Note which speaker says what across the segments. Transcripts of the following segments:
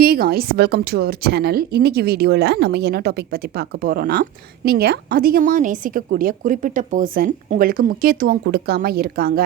Speaker 1: Hey guys welcome to our channel இன்றைக்கி வீடியோவில் நம்ம என்ன டாபிக் பற்றி பார்க்க போகிறோன்னா நீங்கள் அதிகமாக நேசிக்கக்கூடிய குறிப்பிட்ட பர்சன் உங்களுக்கு முக்கியத்துவம் கொடுக்காம இருக்காங்க.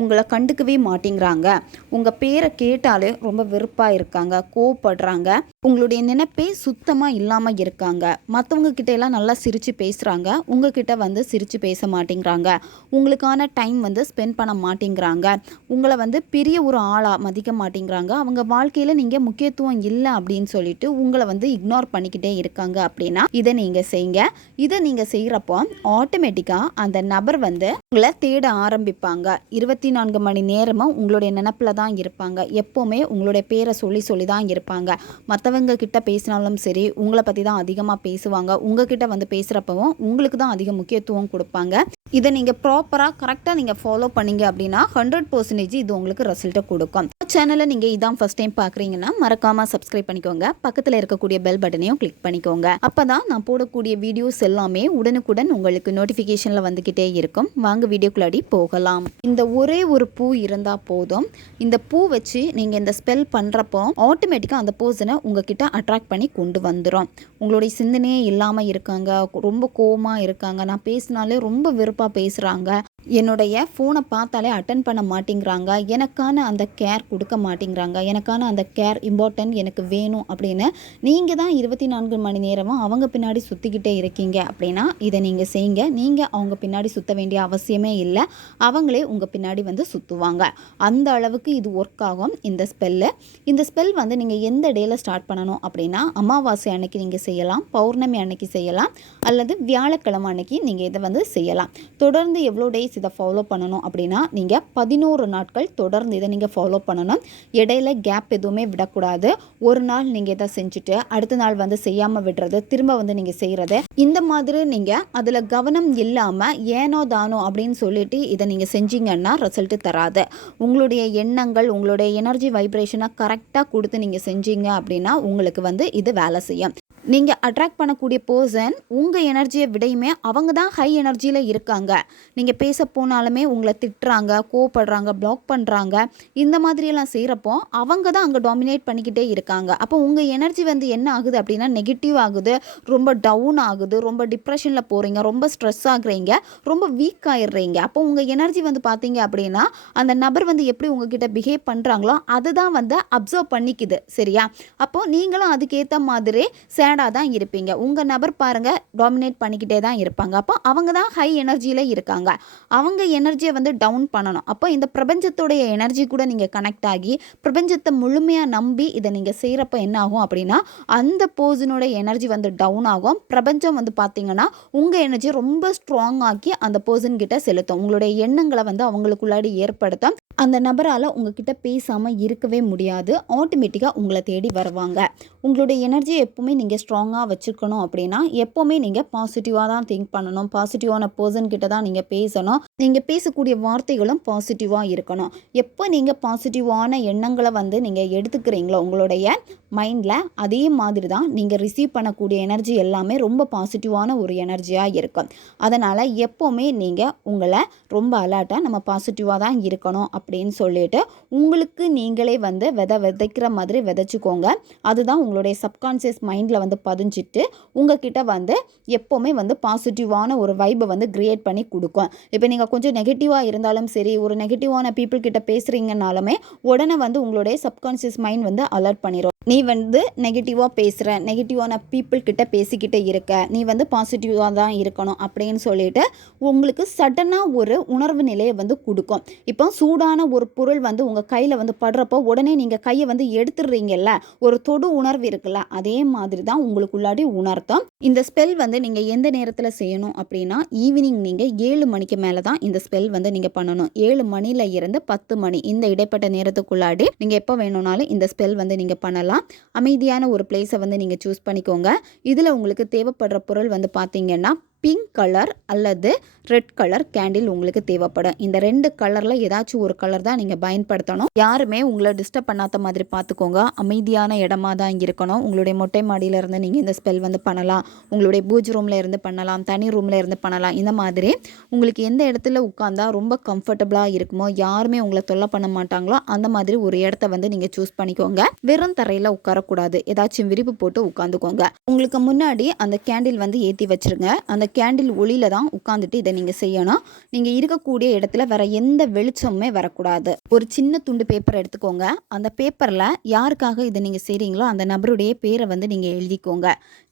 Speaker 1: உங்களை கண்டுக்கவே மாட்டேங்கிறாங்க. உங்கள் பேரை கேட்டாலே ரொம்ப வெறுப்பாக இருக்காங்க கோவப்படுறாங்க. உங்களுடைய நினைப்பே சுத்தமாக இல்லாமல் இருக்காங்க. மற்றவங்க கிட்ட எல்லாம் நல்லா சிரித்து பேசுகிறாங்க உங்ககிட்ட வந்து சிரித்து பேச மாட்டேங்கிறாங்க. உங்களுக்கான டைம் வந்து ஸ்பெண்ட் பண்ண மாட்டேங்கிறாங்க. உங்களை வந்து பெரிய ஒரு ஆளாக மதிக்க மாட்டேங்கிறாங்க. அவங்க வாழ்க்கையில் நீங்கள் முக்கியத்துவம் இல்லை இல்லை அப்படின்னு சொல்லிட்டு உங்களை வந்து இக்னோர் பண்ணிக்கிட்டே இருக்காங்க அப்படின்னா இதை நீங்கள் செய்யுங்க. இதை நீங்கள் செய்கிறப்போ ஆட்டோமேட்டிக்காக அந்த நபர் வந்து உங்களை தேட ஆரம்பிப்பாங்க. இருபத்தி நான்கு மணி நேரமும் உங்களுடைய நினப்பில் தான் இருப்பாங்க. எப்போவுமே உங்களுடைய பேரை சொல்லி சொல்லி தான் இருப்பாங்க. மற்றவங்க கிட்ட பேசினாலும் சரி உங்களை பற்றி தான் அதிகமாக பேசுவாங்க. உங்ககிட்ட வந்து பேசுகிறப்பவும் உங்களுக்கு தான் அதிக முக்கியத்துவம் கொடுப்பாங்க. இதை நீங்கள் ப்ராப்பராக கரெக்டாக நீங்கள் ஃபாலோ பண்ணீங்க அப்படின்னா ஹண்ட்ரட் பர்சன்டேஜ் இது உங்களுக்கு ரிசல்ட்டை கொடுக்கும். சேனலை நீங்கள் இதான் ஃபஸ்ட் டைம் பார்க்குறீங்கன்னா மறக்காமல் சப்ஸ்கிரைப் பண்ணிக்கோங்க. பக்கத்தில் இருக்கக்கூடிய பெல் பட்டனையும் கிளிக் பண்ணிக்கோங்க. அப்போ தான் நான் போடக்கூடிய வீடியோஸ் எல்லாமே உடனுக்குடன் உங்களுக்கு நோட்டிஃபிகேஷனில் வந்துக்கிட்டே இருக்கும். வாங்க வீடியோக்குள்ளாடி போகலாம். இந்த ஒரே ஒரு பூ இருந்தால் போதும். இந்த பூ வச்சு நீங்கள் இந்த ஸ்பெல் பண்ணுறப்போ ஆட்டோமேட்டிக்காக அந்த பர்சனை உங்ககிட்ட அட்ராக்ட் பண்ணி கொண்டு வந்துடும் உங்களுடைய சிந்தனையே இல்லாமல் இருக்காங்க. ரொம்ப கோவமாக இருக்காங்க. நான் பேசினாலே ரொம்ப விருப்பம் வெறுப்பாக பேசுகிறாங்க என்னுடைய ஃபோனை பார்த்தாலே அட்டன் பண்ண மாட்டேங்கிறாங்க. எனக்கான அந்த கேர் கொடுக்க மாட்டேங்கிறாங்க. எனக்கான அந்த கேர் இம்பார்ட்டன்ட் எனக்கு வேணும் அப்படின்னு நீங்கள் தான் இருபத்தி நான்கு மணி நேரமும் அவங்க பின்னாடி சுற்றிக்கிட்டே இருக்கீங்க அப்படின்னா இதை நீங்கள் செய்யுங்க. நீங்கள் அவங்க பின்னாடி சுற்ற வேண்டிய அவசியமே இல்லை. அவங்களே உங்கள் பின்னாடி வந்து சுற்றுவாங்க அந்த அளவுக்கு இது ஒர்க் ஆகும் இந்த ஸ்பெல்லு இந்த ஸ்பெல் வந்து நீங்கள் எந்த டேயில் ஸ்டார்ட் பண்ணணும் அப்படின்னா அமாவாசை அன்னைக்கு நீங்கள் செய்யலாம் பௌர்ணமி அன்னைக்கு செய்யலாம் அல்லது வியாழக்கிழமை அன்னைக்கு நீங்கள் இதை வந்து செய்யலாம். தொடர்ந்து எவ்வளோ டேஸ் இதை ஃபாலோ பண்ணணும் அப்படின்னா நீங்கள் பதினோரு நாட்கள் தொடர்ந்து இதை நீங்கள் ஃபாலோ பண்ணணும். இடையில கேப் எதுவுமே விடக்கூடாது. ஒரு நாள் நீங்கள் இதை செஞ்சுட்டு அடுத்த நாள் வந்து செய்யாமல் விடுறது திரும்ப வந்து நீங்கள் செய்கிறது இந்த மாதிரி நீங்கள் அதில் கவனம் இல்லாமல் ஏனோ தானோ அப்படின்னு சொல்லிட்டு இதை நீங்கள் செஞ்சீங்கன்னா ரிசல்ட்டு தராது. உங்களுடைய எண்ணங்கள் உங்களுடைய எனர்ஜி வைப்ரேஷனை கரெக்டாக கொடுத்து நீங்கள் செஞ்சீங்க அப்படின்னா உங்களுக்கு வந்து இது வேலை செய்யும். நீங்கள் அட்ராக்ட் பண்ணக்கூடிய பர்சன் உங்கள் எனர்ஜியை விடையுமே அவங்க தான் ஹை எனர்ஜியில் இருக்காங்க. நீங்கள் பேச போனாலுமே உங்களை திட்டுறாங்க கோவப்படுறாங்க பிளாக் பண்ணுறாங்க இந்த மாதிரியெல்லாம் செய்கிறப்போ அவங்க தான் அங்கே டாமினேட் பண்ணிக்கிட்டே இருக்காங்க. அப்போ உங்கள் எனர்ஜி வந்து என்ன ஆகுது அப்படின்னா நெகட்டிவ் ஆகுது ரொம்ப டவுன் ஆகுது ரொம்ப டிப்ரெஷனில் போகிறீங்க ரொம்ப ஸ்ட்ரெஸ் ஆகுறீங்க ரொம்ப வீக் ஆயிடுறீங்க. அப்போ உங்கள் எனர்ஜி வந்து பார்த்தீங்க அப்படின்னா அந்த நபர் வந்து எப்படி உங்ககிட்ட பிஹேவ் பண்ணுறாங்களோ அதுதான் வந்து அப்சர்வ் பண்ணிக்குது சரியா? அப்போது நீங்களும் அதுக்கேற்ற மாதிரி சேடாக தான் இருப்பீங்க. உங்கள் நபர் பாருங்கள் டாமினேட் பண்ணிக்கிட்டே தான் இருப்பாங்க. அப்போ அவங்க தான் ஹை எனர்ஜியில் இருக்காங்க. அவங்க எனர்ஜியை வந்து டவுன் பண்ணணும். அப்போ இந்த பிரபஞ்சத்துடைய எனர்ஜி கூட நீங்கள் கனெக்ட் ஆகி பிரபஞ்சத்தை முழுமையாக நம்பி இதை நீங்கள் செய்கிறப்ப என்ன ஆகும் அப்படின்னா அந்த பர்சனோட எனர்ஜி வந்து டவுன் ஆகும். பிரபஞ்சம் வந்து பார்த்தீங்கன்னா உங்கள் எனர்ஜி ரொம்ப ஸ்ட்ராங் ஆக்கி அந்த பர்சன் கிட்ட செலுத்தும். உங்களுடைய எண்ணங்களை வந்து அவங்களுக்குள்ளாடி ஏற்படுத்தும். அந்த நபரால் உங்ககிட்ட பேசாமல் இருக்கவே முடியாது. ஆட்டோமேட்டிக்காக உங்களை தேடி வருவாங்க. உங்களுடைய எனர்ஜியை எப்போவுமே நீங்கள் ஸ்ட்ராங்காக வச்சுக்கணும் அப்படின்னா எப்போவுமே நீங்கள் பாசிட்டிவாக தான் திங்க் பண்ணணும். பாசிட்டிவான பர்சன்கிட்ட தான் நீங்கள் பேசணும். நீங்கள் பேசக்கூடிய வார்த்தைகளும் பாசிட்டிவாக இருக்கணும். எப்போ நீங்கள் பாசிட்டிவான எண்ணங்களை வந்து நீங்கள் எடுத்துக்கிறீங்களோ உங்களுடைய மைண்டில் அதே மாதிரி தான் நீங்கள் ரிசீவ் பண்ணக்கூடிய எனர்ஜி எல்லாமே ரொம்ப பாசிட்டிவான ஒரு எனர்ஜியாக இருக்கும். அதனால் எப்போவுமே நீங்கள் உங்களை ரொம்ப அலர்ட்டாக நம்ம பாசிட்டிவாக தான் இருக்கணும் அப்படின்னு சொல்லிட்டு உங்களுக்கு நீங்களே வந்து விதை விதைக்கிற மாதிரி விதைச்சிக்கோங்க. அதுதான் உங்களுடைய சப்கான்சியஸ் மைண்டில் வந்து பதிஞ்சிட்டு உங்ககிட்ட வந்து எப்போவுமே வந்து பாசிட்டிவான ஒரு வைப்பை வந்து க்ரியேட் பண்ணி கொடுக்கும். இப்போ நீங்கள் கொஞ்சம் நெகட்டிவாக இருந்தாலும் சரி ஒரு நெகட்டிவான பீப்புள் கிட்ட பேசுகிறீங்கனாலுமே உடனே வந்து உங்களுடைய சப்கான்சியஸ் மைண்ட் வந்து அலர்ட் பண்ணிடும் நீ வந்து நெகட்டிவாக பேசுகிற நெகட்டிவான பீப்புள் கிட்ட பேசிக்கிட்டே இருக்க நீ வந்து பாசிட்டிவாக தான் இருக்கணும் அப்படின்னு சொல்லிட்டு உங்களுக்கு சடனாக ஒரு உணர்வு நிலையை வந்து கொடுக்கும். இப்போ சூடான ஒரு பொருள் வந்து உங்கள் கையில் வந்து படுறப்போ உடனே நீங்கள் கையை வந்து எடுத்துடுறீங்கல்ல ஒரு தொடு உணர்வு இருக்குல்ல அதே மாதிரி தான் உங்களுக்குள்ளாடி உணர்த்தம். இந்த ஸ்பெல் வந்து நீங்கள் எந்த நேரத்தில் செய்யணும் அப்படின்னா ஈவினிங் நீங்கள் ஏழு மணிக்கு மேலே தான் இந்த ஸ்பெல் வந்து நீங்கள் பண்ணணும். ஏழு மணியில் இருந்து பத்து மணி இந்த இடைப்பட்ட நேரத்துக்குள்ளாடி நீங்கள் எப்போ வேணும்னாலும் இந்த ஸ்பெல் வந்து நீங்கள் பண்ணலாம். அமைதியான ஒரு பிளேஸை வந்து நீங்கள் சூஸ் பண்ணிக்கோங்க. இதில் உங்களுக்கு தேவைப்படுற பொருள் வந்து பார்த்தீங்கன்னா பிங்க் கலர் அல்லது ரெட் கலர் கேண்டில் உங்களுக்கு தேவைப்படும். இந்த ரெண்டு கலரில் ஏதாச்சும் ஒரு கலர் தான் நீங்கள் பயன்படுத்தணும். யாருமே உங்களை டிஸ்டர்ப் பண்ணாத மாதிரி பார்த்துக்கோங்க. அமைதியான இடமா தான் இருக்கணும். உங்களுடைய மொட்டை மாடியிலேருந்து நீங்கள் இந்த ஸ்பெல் வந்து பண்ணலாம். உங்களுடைய பூஜ் ரூமில் இருந்து பண்ணலாம். தனி ரூமில் இருந்து பண்ணலாம். இந்த மாதிரி உங்களுக்கு எந்த இடத்துல உட்காந்தா ரொம்ப கம்ஃபர்டபுளாக இருக்குமோ யாருமே உங்களை தொல்லை பண்ண மாட்டாங்களோ அந்த மாதிரி ஒரு இடத்த வந்து நீங்கள் சூஸ் பண்ணிக்கோங்க. வெறும் தரையில் உட்காரக்கூடாது. ஏதாச்சும் விரிப்பு போட்டு உட்காந்துக்கோங்க உங்களுக்கு முன்னாடி அந்த கேண்டில் வந்து ஏற்றி வச்சிருங்க. அந்த கேண்டில் ஒளியில தான் உட்காந்துட்டு இதை நீங்கள் செய்யணும். நீங்கள் இருக்கக்கூடிய இடத்துல வேற எந்த வெளிச்சமுமே வரக்கூடாது. ஒரு சின்ன துண்டு பேப்பர் எடுத்துக்கோங்க. அந்த பேப்பரில் யாருக்காக இதை நீங்கள் செய்கிறீங்களோ அந்த நபருடைய பேரை வந்து நீங்கள் எழுதிக்கோங்க.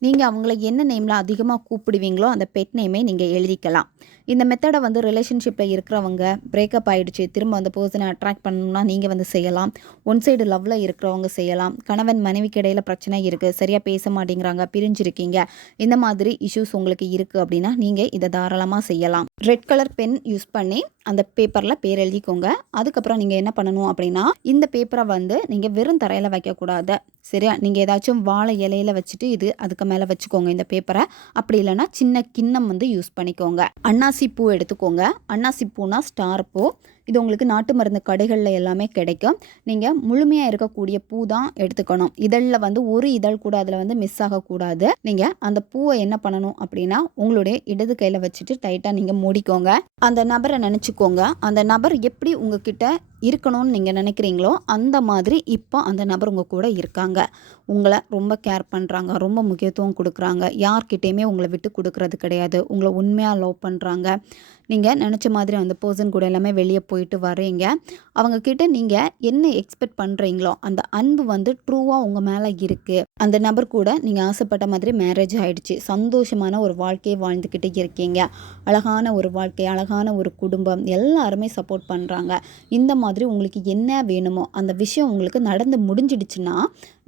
Speaker 1: நீங்கள் அவங்கள என்ன நேமில் அதிகமாக கூப்பிடுவீங்களோ அந்த பெட் நேமே நீங்கள் எழுதிக்கலாம். இந்த மெத்தடை வந்து ரிலேஷன்ஷிப்பில் இருக்கிறவங்க பிரேக்கப் ஆகிடுச்சு திரும்ப அந்த பர்சனை அட்ராக்ட் பண்ணணும்னா நீங்கள் வந்து செய்யலாம். ஒன் சைடு லவ்வில் இருக்கிறவங்க செய்யலாம். கணவன் மனைவிக்கு இடையில் பிரச்சனை இருக்குது சரியாக பேச மாட்டேங்கிறாங்க பிரிஞ்சிருக்கீங்க. இந்த மாதிரி இஷ்யூஸ் உங்களுக்கு இருக்குது அப்படின்னா நீங்கள் இதை தாராளமாக செய்யலாம். ரெட் கலர் பென் யூஸ் பண்ணி அந்த பேப்பரில் பேர் எழுதிக்கோங்க. அதுக்கப்புறம் நீங்கள் என்ன பண்ணணும் அப்படின்னா இந்த பேப்பரை வந்து நீங்கள் வெறும் தரையில் வைக்கக்கூடாது. சரியா? நீங்கள் ஏதாச்சும் வாழை இலையில வச்சுட்டு இது அதுக்கு மேலே வச்சுக்கோங்க இந்த பேப்பரை அப்படி இல்லைன்னா சின்ன கிண்ணம் வந்து யூஸ் பண்ணிக்கோங்க. அன்னாசி பூ எடுத்துக்கோங்க. அன்னாசி பூனா ஸ்டார் பூ. இது உங்களுக்கு நாட்டு மருந்து கடைகளில் எல்லாமே கிடைக்கும். நீங்கள் முழுமையாக இருக்கக்கூடிய பூ தான் எடுத்துக்கணும். இதழில் வந்து ஒரு இதழ் கூட அதில் வந்து மிஸ் ஆகக்கூடாது. நீங்கள் அந்த பூவை என்ன பண்ணணும் அப்படின்னா உங்களுடைய இடது கையில் வச்சுட்டு டைட்டாக நீங்கள் மூடிக்கோங்க. அந்த நபரை நினச்சிக்கோங்க. அந்த நபர் எப்படி உங்ககிட்ட இருக்கணும்னு நீங்கள் நினைக்கிறீங்களோ அந்த மாதிரி இப்போ அந்த நபர் உங்கள் கூட இருக்காங்க. உங்களை ரொம்ப கேர் பண்ணுறாங்க ரொம்ப முக்கியத்துவம் கொடுக்குறாங்க. யார்கிட்டேயுமே உங்களை விட்டு கொடுக்கறது கிடையாது. உங்களை உண்மையாக லவ் பண்ணுறாங்க நீங்கள் நினச்ச மாதிரி அந்த பர்சன் கூட எல்லாமே வெளியே போயிட்டு வரீங்க அவங்கக்கிட்ட நீங்கள் என்ன எக்ஸ்பெக்ட் பண்ணுறீங்களோ அந்த அன்பு வந்து ட்ரூவாக உங்கள் மேலே இருக்குது அந்த நபர் கூட நீங்கள் ஆசைப்பட்ட மாதிரி மேரேஜ் ஆகிடுச்சு சந்தோஷமான ஒரு வாழ்க்கையை வாழ்ந்துக்கிட்டு இருக்கீங்க. அழகான ஒரு வாழ்க்கை அழகான ஒரு குடும்பம் எல்லாருமே சப்போர்ட் பண்ணுறாங்க இந்த மாதிரி உங்களுக்கு என்ன வேணுமோ அந்த விஷயம் உங்களுக்கு நடந்து முடிஞ்சிடுச்சுன்னா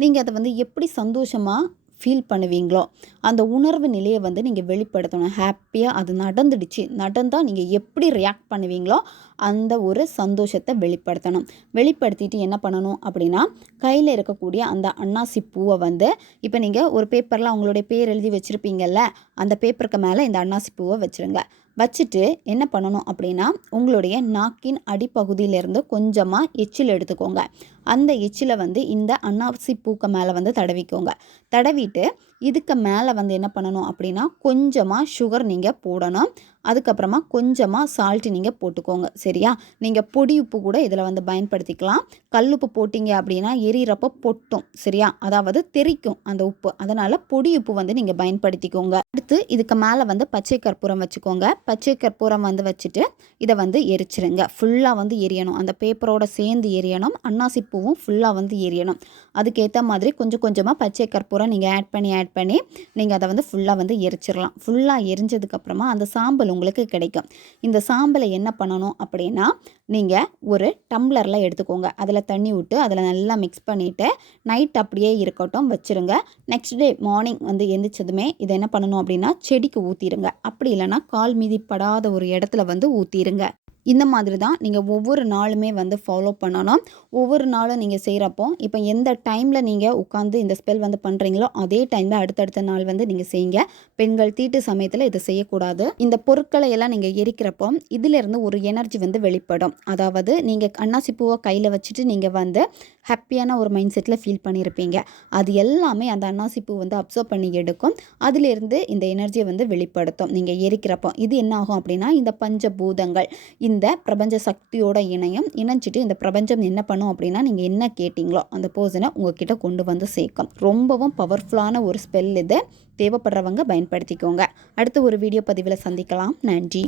Speaker 1: நீங்கள் அதை வந்து எப்படி சந்தோஷமாக ஃபீல் பண்ணுவீங்களோ அந்த உணர்வு நிலையை வந்து நீங்கள் வெளிப்படுத்தணும். ஹாப்பியாக அது நடந்துடுச்சு. நடந்தால் நீங்கள் எப்படி ரியாக்ட் பண்ணுவீங்களோ அந்த ஒரு சந்தோஷத்தை வெளிப்படுத்தணும். வெளிப்படுத்திட்டு என்ன பண்ணணும் அப்படின்னா கையில் இருக்கக்கூடிய அந்த அன்னாசி பூவை வந்து இப்போ நீங்கள் ஒரு பேப்பரில் அவங்களுடைய பேர் எழுதி வச்சுருப்பீங்கல்ல அந்த பேப்பருக்கு மேலே இந்த அன்னாசி பூவை வச்சுருங்க. வச்சுட்டு என்ன பண்ணணும் அப்படின்னா உங்களுடைய நாக்கின் அடிப்பகுதியிலேருந்து கொஞ்சமாக எச்சில் எடுத்துக்கோங்க. அந்த எச்சிலை வந்து இந்த அன்னாசி பூக்க மேலே வந்து தடவிக்கோங்க. தடவிட்டு இதுக்கு மேலே வந்து என்ன பண்ணணும் அப்படின்னா கொஞ்சமாக சுகர் நீங்கள் போடணும். அதுக்கப்புறமா கொஞ்சமாக சால்ட்டு நீங்கள் போட்டுக்கோங்க. சரியா? நீங்கள் பொடி உப்பு கூட இதில் வந்து பயன்படுத்திக்கலாம். கல் உப்பு போட்டிங்க அப்படின்னா எரியிறப்ப பொட்டும். சரியா? அதாவது தெறிக்கும் அந்த உப்பு. அதனால் பொடி உப்பு வந்து நீங்கள் பயன்படுத்திக்கோங்க. அடுத்து இதுக்கு மேலே வந்து பச்சை கற்பூரம் வச்சுக்கோங்க. பச்சை கற்பூரம் வந்து வச்சுட்டு இதை வந்து எரிச்சிருங்க. ஃபுல்லாக வந்து எரியணும். அந்த பேப்பரோட சேர்ந்து எரியணும். அன்னாசி பூவும் ஃபுல்லாக வந்து எரியணும். அதுக்கேற்ற மாதிரி கொஞ்சம் கொஞ்சமாக பச்சை கற்பூரம் நீங்கள் ஆட் பண்ணி ஆட் பண்ணி நீங்கள் அதை வந்து ஃபுல்லாக வந்து எரிச்சிடலாம் ஃபுல்லாக எரிஞ்சதுக்கப்புறமா அந்த சாம்பலும் உங்களுக்கு கிடைக்கும். இந்த சாம்பலை என்ன பண்ணணும் அப்படின்னா நீங்கள் ஒரு டம்ளரில் எடுத்துக்கோங்க. அதில் தண்ணி விட்டு அதில் நல்லா மிக்ஸ் பண்ணிவிட்டு நைட் அப்படியே இருக்கட்டும் வச்சுருங்க. நெக்ஸ்ட் டே மார்னிங் வந்து எந்திரிச்சதுமே இதை என்ன பண்ணணும் அப்படின்னா செடிக்கு ஊற்றிடுங்க அப்படி இல்லைன்னா கால் மீதி படாத ஒரு இடத்துல வந்து ஊற்றிடுங்க இந்த மாதிரி தான் நீங்கள் ஒவ்வொரு நாளுமே வந்து ஃபாலோ பண்ணணும். ஒவ்வொரு நாளும் நீங்கள் செய்கிறப்போ இப்போ எந்த டைமில் நீங்கள் உட்காந்து இந்த ஸ்பெல் வந்து பண்ணுறீங்களோ அதே டைமில் அடுத்தடுத்த நாள் வந்து நீங்கள் செய்யுங்க. பெண்கள் தீட்டு சமயத்தில் இதை செய்யக்கூடாது. இந்த பொருட்களை எல்லாம் நீங்கள் எரிக்கிறப்போ இதிலிருந்து ஒரு எனர்ஜி வந்து வெளிப்படும். அதாவது நீங்கள் அன்னாசி பூவை கையில் வச்சுட்டு நீங்கள் வந்து ஹாப்பியான ஒரு மைண்ட் செட்டில் ஃபீல் பண்ணியிருப்பீங்க அது எல்லாமே அந்த அன்னாசி பூ வந்து அப்சர்வ் பண்ணி எடுக்கும். அதிலிருந்து இந்த எனர்ஜியை வந்து வெளிப்படுத்தும். நீங்கள் எரிக்கிறப்போ இது என்ன ஆகும் அப்படின்னா இந்த பஞ்சபூதங்கள் இந்த பிரபஞ்ச சக்தியோட இணையம் இணைஞ்சிட்டு இந்த பிரபஞ்சம் என்ன பண்ணும் அப்படின்னா நீங்கள் என்ன கேட்டிங்களோ அந்த பர்சனை உங்ககிட்ட கொண்டு வந்து சேர்க்கும். ரொம்பவும் பவர்ஃபுல்லான ஒரு ஸ்பெல் இது தேவைப்படுறவங்க பயன்படுத்திக்கோங்க. அடுத்து ஒரு வீடியோ பதிவில் சந்திக்கலாம். நன்றி.